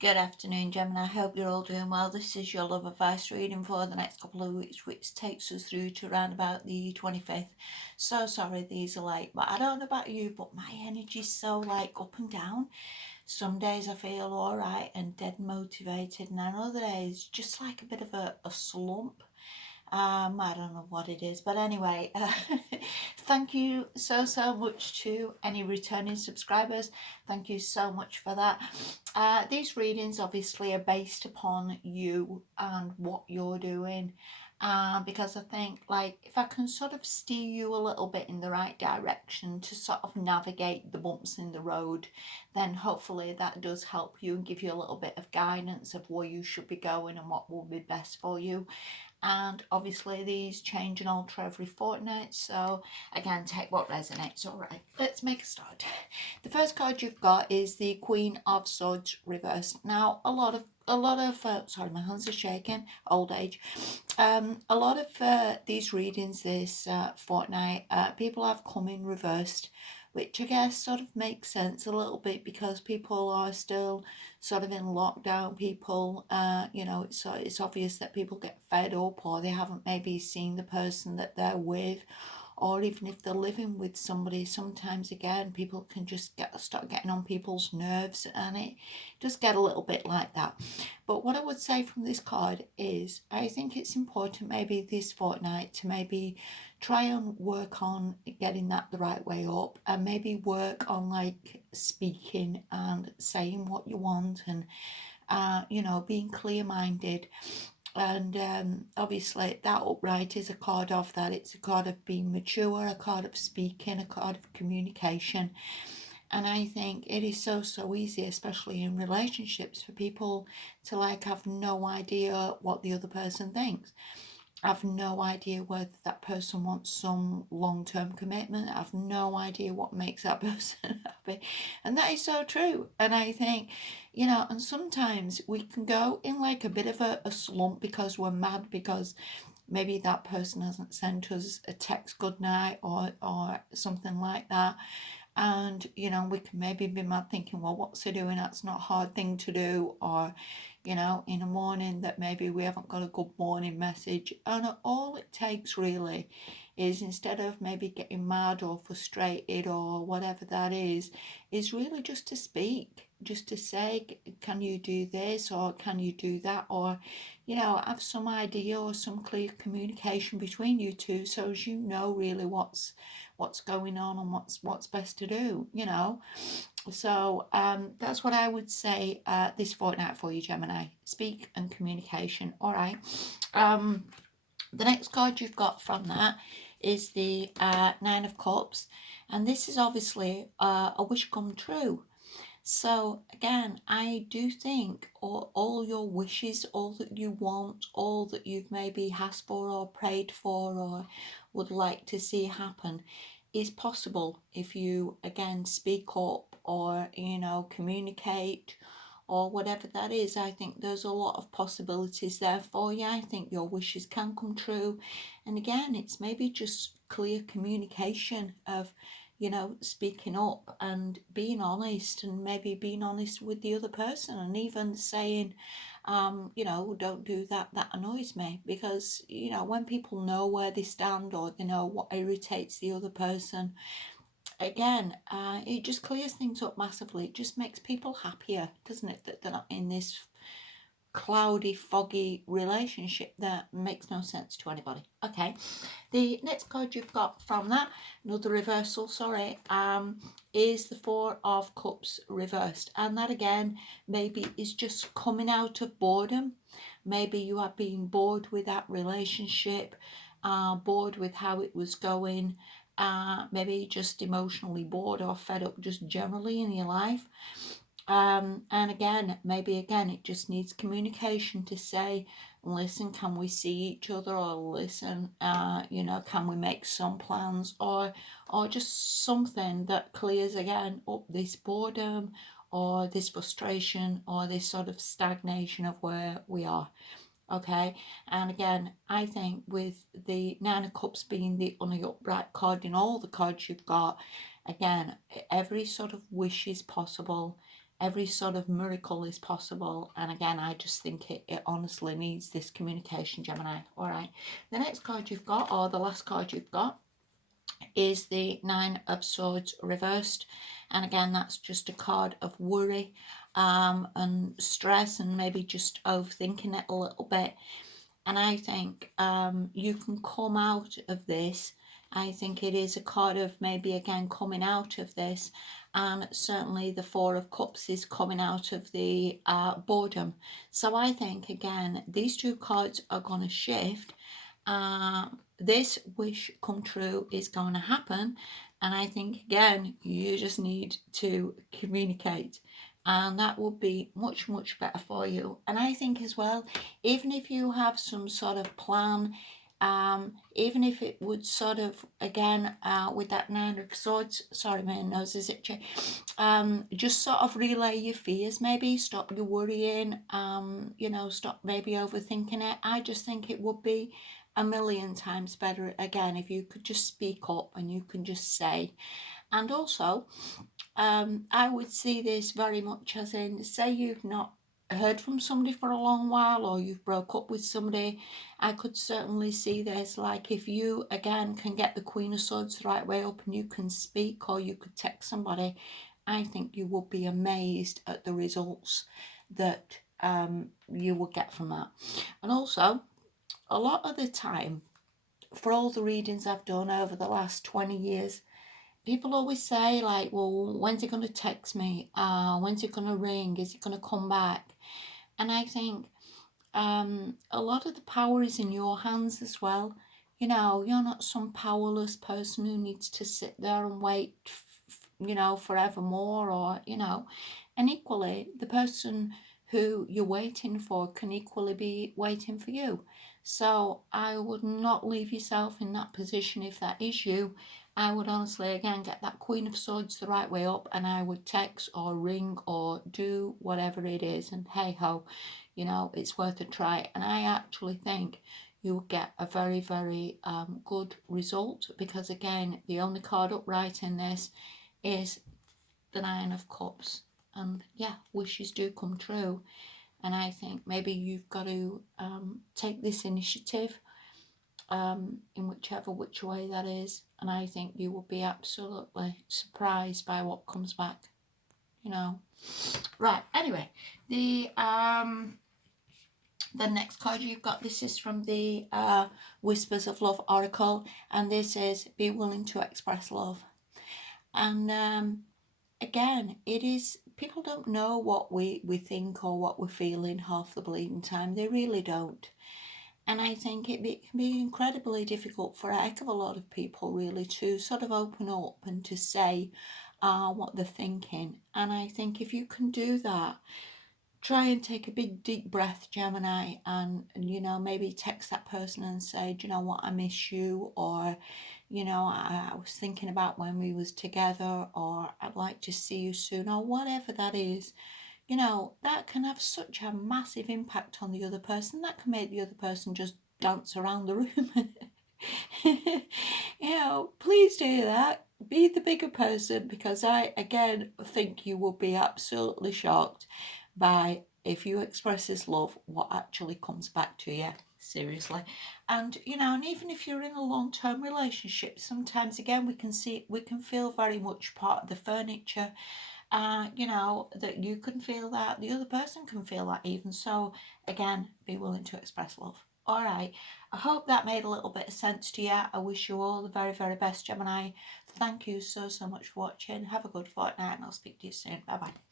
Good afternoon, Gemini. I hope you're all doing well. This is your love advice reading for the next couple of weeks, which takes us through to around about the 25th. So sorry these are late, but I don't know about you, but my energy's so like up and down. Some days I feel all right and dead motivated, and on other days just like a bit of a slump. I don't know what it is, but anyway, thank you so much to any returning subscribers. Thank you so much for that. These readings obviously are based upon you and what you're doing. Because I think, like, if I can sort of steer you a little bit in the right direction to sort of navigate the bumps in the road, then hopefully that does help you and give you a little bit of guidance of where you should be going and what will be best for you. And obviously these change and alter every fortnight, so again, take what resonates. All right, let's make a start. The first card you've got is the Queen of Swords reversed. Now a lot of sorry, my hands are shaking, old age. A lot of these readings this fortnight, people have come in reversed, which I guess sort of makes sense a little bit because people are still sort of in lockdown. People, it's obvious that people get fed up, or they haven't maybe seen the person that they're with, or even if they're living with somebody, sometimes again people can just start getting on people's nerves, and it does get a little bit like that. But what I would say from this card is I think it's important maybe this fortnight to maybe try and work on getting that the right way up, and maybe work on like speaking and saying what you want, and being clear-minded. And obviously that upright is a card of that. It's a card of being mature, a card of speaking, a card of communication. And I think it is so easy, especially in relationships, for people to like have no idea what the other person thinks. I've no idea whether that person wants some long-term commitment. I've no idea what makes that person happy. And that is so true. And I think, and sometimes we can go in like a bit of a slump because we're mad because maybe that person hasn't sent us a text good night, or something like that. And we can maybe be mad thinking, well, what's he doing? That's not a hard thing to do. Or in the morning that maybe we haven't got a good morning message. And all it takes really is, instead of maybe getting mad or frustrated or whatever that is really just to speak, just to say, can you do this, or can you do that, or have some idea or some clear communication between you two, so as you know really what's going on and what's best to do. So that's what I would say this fortnight for you, Gemini. Speak and communication. All right. The next card you've got from that is the Nine of Cups. And this is obviously a wish come true. So again, I do think all your wishes, all that you want, all that you've maybe asked for or prayed for or would like to see happen is possible if you again speak up, or communicate, or whatever that is. I think there's a lot of possibilities there for you. I think your wishes can come true. And again, it's maybe just clear communication of speaking up and being honest, and maybe being honest with the other person, and even saying, don't do that, that annoys me. Because, when people know where they stand, or they know what irritates the other person, again, it just clears things up massively. It just makes people happier, doesn't it? That they're not in this cloudy, foggy relationship that makes no sense to anybody. Okay, the next card you've got from that, another reversal, sorry, is the Four of Cups reversed. And that again maybe is just coming out of boredom. Maybe you are being bored with that relationship, bored with how it was going, maybe just emotionally bored or fed up just generally in your life. And again, maybe again, it just needs communication to say, listen, can we see each other? Or listen, can we make some plans, or just something that clears again up this boredom, or this frustration, or this sort of stagnation of where we are. Okay, and again, I think with the Nine of Cups being the only upright card in all the cards you've got, again, every sort of wish is possible. every sort of miracle is possible. And again, I just think it honestly needs this communication, Gemini. All right. The next card you've got, or the last card you've got, is the Nine of Swords reversed. And again, that's just a card of worry and stress, and maybe just overthinking it a little bit. And I think you can come out of this. I think it is a card of maybe again coming out of this, and certainly the Four of Cups is coming out of the boredom. So I think again these two cards are going to shift. This wish come true is going to happen, and I think again you just need to communicate, and that would be much better for you. And I think as well, even if you have some sort of plan, even if it would sort of again with that Nine of Swords, sorry my nose is itchy, just sort of relay your fears, maybe stop your worrying, stop maybe overthinking it. I just think it would be a million times better again if you could just speak up and you can just say. And also I would see this very much as in, say you've not heard from somebody for a long while, or you've broke up with somebody. I could certainly see this, like if you again can get the Queen of Swords the right way up and you can speak, or you could text somebody, I think you would be amazed at the results that you will get from that. And also, a lot of the time, for all the readings I've done over the last 20 years, people always say like, well, when's he going to text me? When's he going to ring? Is he going to come back? And I think a lot of the power is in your hands as well. You're not some powerless person who needs to sit there and wait, forevermore, or, and equally, the person who you're waiting for can equally be waiting for you. So I would not leave yourself in that position if that is you. I would honestly, again, get that Queen of Swords the right way up, and I would text or ring or do whatever it is, and hey ho, it's worth a try. And I actually think you will get a very, very good result, because again, the only card upright in this is the Nine of Cups. And yeah, wishes do come true. And I think maybe you've got to take this initiative in which way that is. And I think you will be absolutely surprised by what comes back, Right, anyway, the next card you've got, this is from the Whispers of Love Oracle, and this is be willing to express love. And again, it is, people don't know what we think or what we're feeling half the bleeding time. They really don't. And I think it can be incredibly difficult for a heck of a lot of people, really, to sort of open up and to say what they're thinking. And I think if you can do that, try and take a big deep breath, Gemini, and maybe text that person and say, do you know what, I miss you, or I was thinking about when we was together, or I'd like to see you soon, or whatever that is. That can have such a massive impact on the other person. That can make the other person just dance around the room. Please do that. Be the bigger person, because I, again, think you will be absolutely shocked by, if you express this love, what actually comes back to you. Seriously. And and even if you're in a long-term relationship, sometimes again we can feel very much part of the furniture. That you can feel that, the other person can feel that even. So again, be willing to express love. All right, I hope that made a little bit of sense to you. I wish you all the very, very best, Gemini. Thank you so much for watching. Have a good fortnight, and I'll speak to you soon. Bye bye.